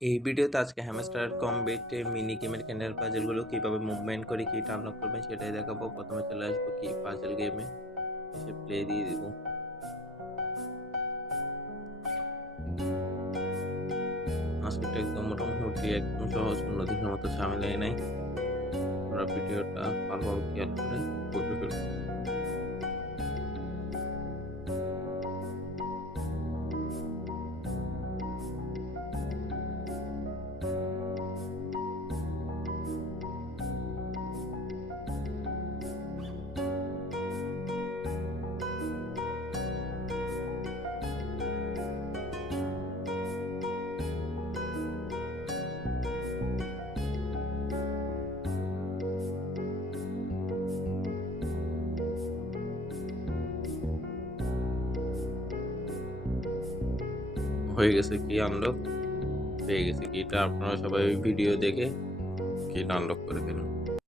এই ভিডিওতে আজকে হ্যামস্টার কমবেটে মিনি গেমের ক্যান্ডেল পাজেলগুলো কীভাবে মুভমেন্ট করে, কী আনলক করবেন সেটাই দেখাবো। প্রথমে চলে আসব কি পাজেল গেমে এসে প্লে দিয়ে দিব। আজকেটা একদম মোটামুটি একদম সহজ অন্যদিনের মতো ঝামেলাই নাই। আমরা ভিডিওটা ভালোভাবে খেয়াল করে করবে। হয়ে গেছে কি আনলক পেয়ে গেছে কিটা আপনারা সবাই ওই ভিডিও দেখে কিটা আনলক করে ফেলুন।